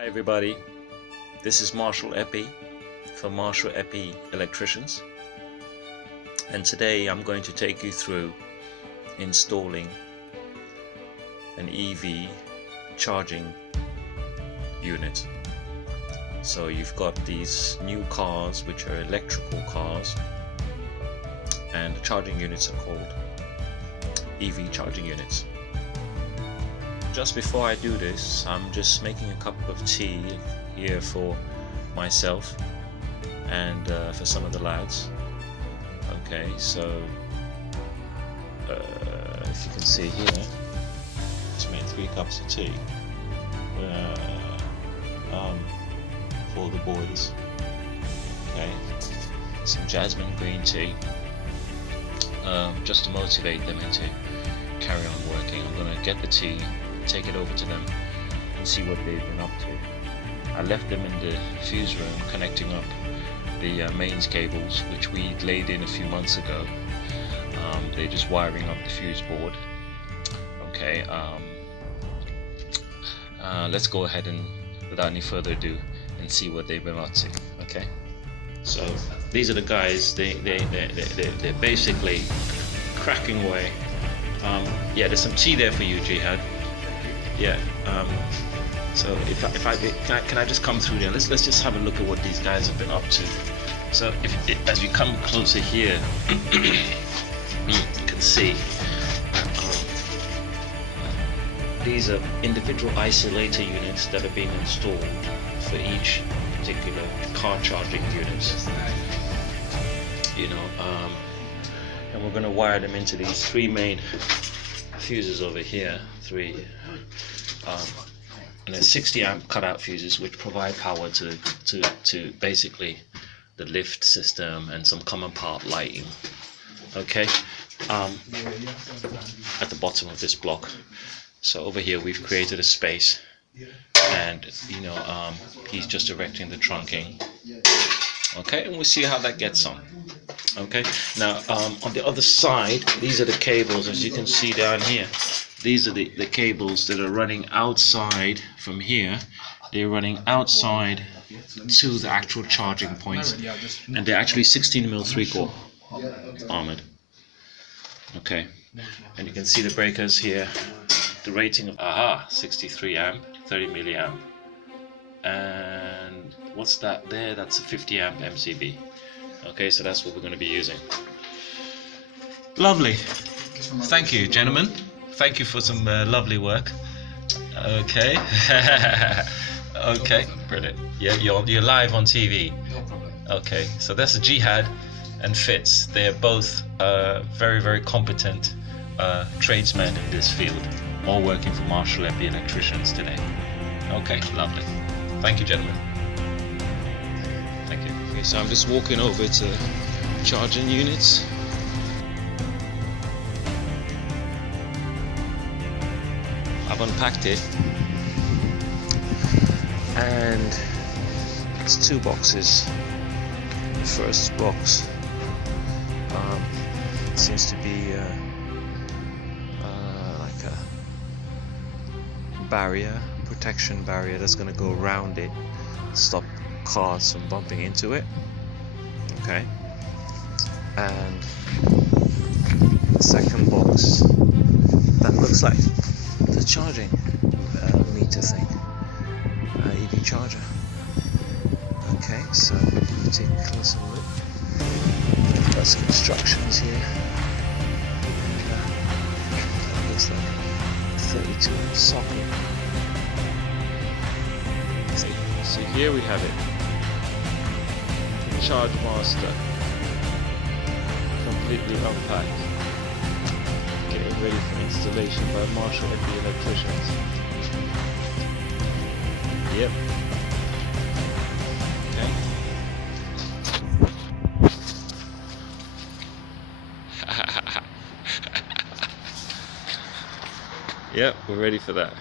Hi everybody, this is Marshall Epie from Marshall Epie Electricians, and today I'm going to take you through installing an EV charging unit. So you've got these new cars which are electrical cars, and the charging units are called EV charging units. Just before I do this, I'm just making a cup of tea here for myself and for some of the lads. Okay, so if you can see here, just made 3 cups of tea for the boys. Okay, some jasmine green tea, just to motivate them and to carry on working. I'm gonna get the tea, take it over to them and see what they've been up to. I left them in the fuse room connecting up the mains cables which we laid in a few months ago. They're just wiring up the fuse board. Okay, let's go ahead and without any further ado and see what they've been up to. Okay, so these are the guys. They're basically cracking away. Yeah, there's some tea there for you, Jihad. Yeah. So can I just come through there? Let's just have a look at what these guys have been up to. So as we come closer here, you can see these are individual isolator units that are being installed for each particular car charging unit. You know, and we're going to wire them into these 3 main fuses over here, 3 and there's 60 amp cutout fuses which provide power to basically the lift system and some common part lighting. Okay, at the bottom of this block. So over here we've created a space, and you know, he's just erecting the trunking. Okay, and we'll see how that gets on. Okay, now on the other side, these are the cables, as you can see down here. These are the cables that are running outside from here. They're running outside to the actual charging points, and they're actually 16mm 3/4 armored. Okay, and you can see the breakers here. The rating of 63 amp, 30 milliamp, and what's that there? That's a 50 amp MCB. Okay, so that's what we're going to be using. Lovely. Thank you, gentlemen. Thank you for some lovely work. Okay. Okay, brilliant. Yeah, you're live on TV. Okay, so that's Jihad and Fitz. They're both very, very competent tradesmen in this field, all working for Marshall Epie Electricians today. Okay, lovely. Thank you, gentlemen. Thank you. Okay, so I'm just walking over to charging units. I've unpacked it, and it's 2 boxes. The first box seems to be like a barrier, protection barrier that's going to go around it, stop cars from bumping into it. Okay, and the second box that looks like the charging meter thing, EV charger. Okay, so we'll take a closer look. We've got some instructions here. That looks like a 32 inch socket. So here we have it. The Charge Master, completely unpacked. Getting ready for installation by Marshall Epie Electricians. Yep. Okay. Yep, we're ready for that.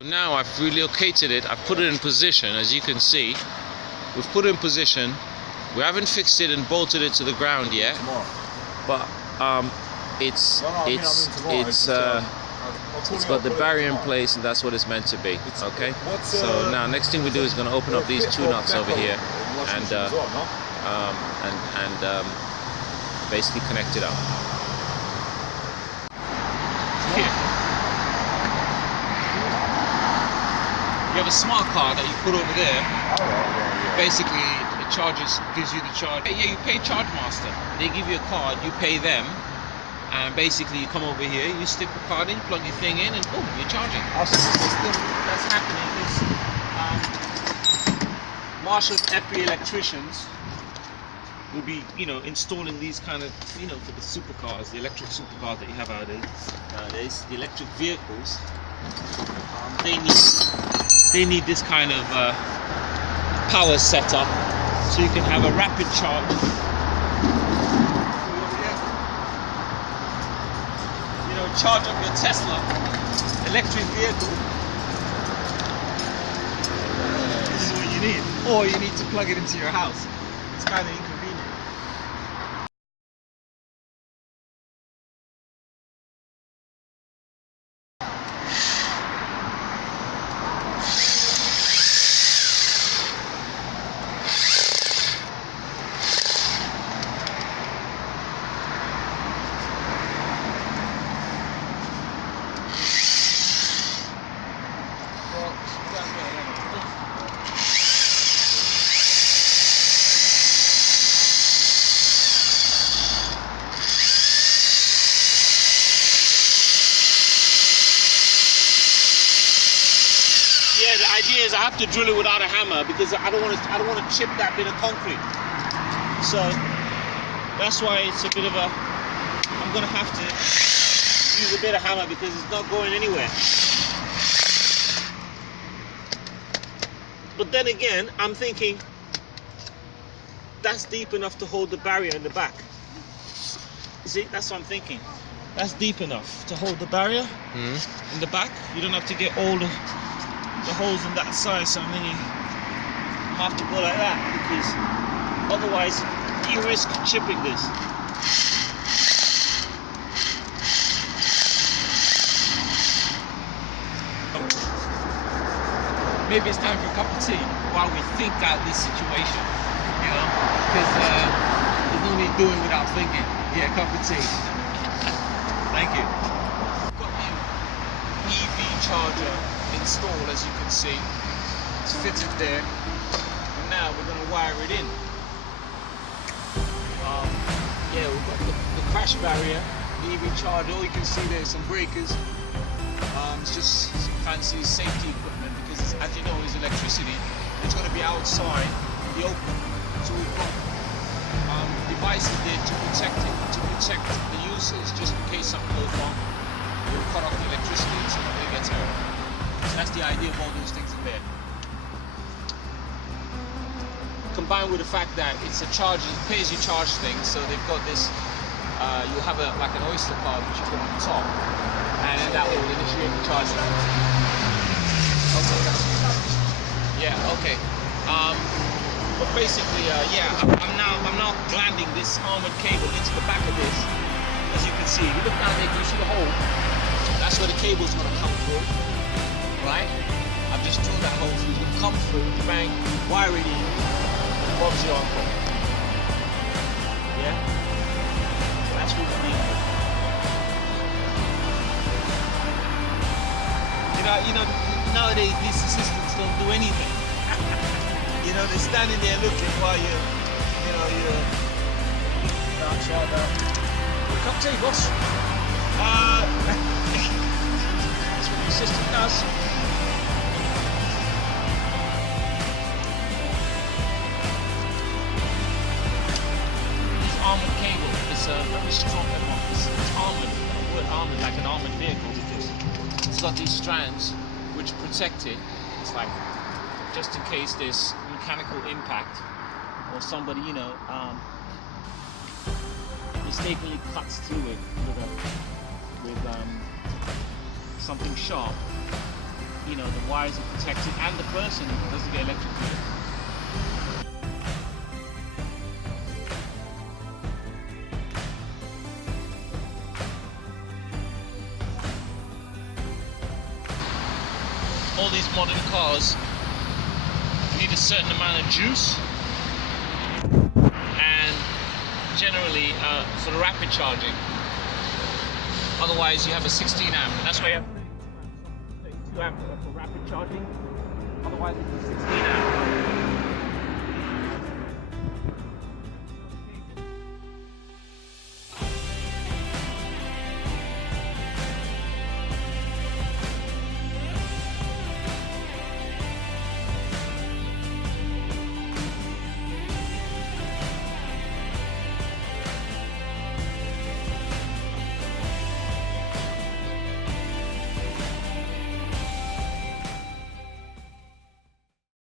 Now I've relocated it, I've put it in position, as you can see. We've put it in position. We haven't fixed it and bolted it to the ground yet, but it's It's got the barrier in place, and that's what it's meant to be. Okay. So now, next thing we do is going to open up these two nuts over here, and basically connect it up. Here. You have a smart card that you put over there. Basically, it gives you the charge. Yeah, you pay Chargemaster. They give you a card, you pay them, and basically you come over here, you stick the card in, plug your thing in, and boom, you're charging. Also, the system that's happening is Marshall Epie Electricians will be, installing these kind of, for the supercars, the electric supercars that you have nowadays, the electric vehicles. They need this kind of power setup, so you can have a rapid charge. Charge up your Tesla electric vehicle. This is what you need. Or you need to plug it into your house. It's kind of inconvenient. Yeah, the idea is I have to drill it without a hammer because I don't want to chip that bit of concrete. So that's why it's a bit of a. I'm gonna have to use a bit of hammer because it's not going anywhere. But then again, I'm thinking that's deep enough to hold the barrier in the back. You see, that's what I'm thinking. That's deep enough to hold the barrier in the back. You don't have to get all the holes in that size, so I'm thinking I have to go like that because otherwise you risk chipping this. Maybe it's time for a cup of tea while we think out this situation, because there's no need doing without thinking. Yeah, a cup of tea. Thank you. Got the EV charger installed, as you can see. It's fitted there, and now we're going to wire it in. Yeah, we've got the crash barrier, the EV charger. All you can see there's some breakers. It's just some fancy safety equipment because, as you know, it's electricity. It's going to be outside in the open, so we've got devices there to protect it, to protect the users, just in case something goes wrong. We'll cut off the electricity so nobody gets hurt. So that's the idea of all those things in there. Combined with the fact that it's a pay-as-you-charge thing, so they've got this. You have like an Oyster card which you put on the top, and then that will initiate the charge. Okay. Yeah. Okay. But basically, yeah, I'm now glanding this armored cable into the back of this. As you can see, if you look down there, you see the hole. That's where the cable's going to come through, right? I've just drilled that hole, so it's going to come through, bang, wire it in, Bob's your uncle. Yeah? So that's what we need. Nowadays these systems don't do anything. They're standing there looking while you're cup of tea, boss. That's what your system does. This armored cable is a very strong one. It's armored. The word armored, like an armored vehicle, because it's got these strands which protect it. It's like just in case there's mechanical impact or somebody, mistakenly cuts through it with something sharp. The wires are protected and the person doesn't get electrocuted. all these modern cars need a certain amount of juice, and generally for the rapid charging. Otherwise you have a 16 amp. That's why you have 32 amp for rapid charging. Otherwise it's a 16 amp.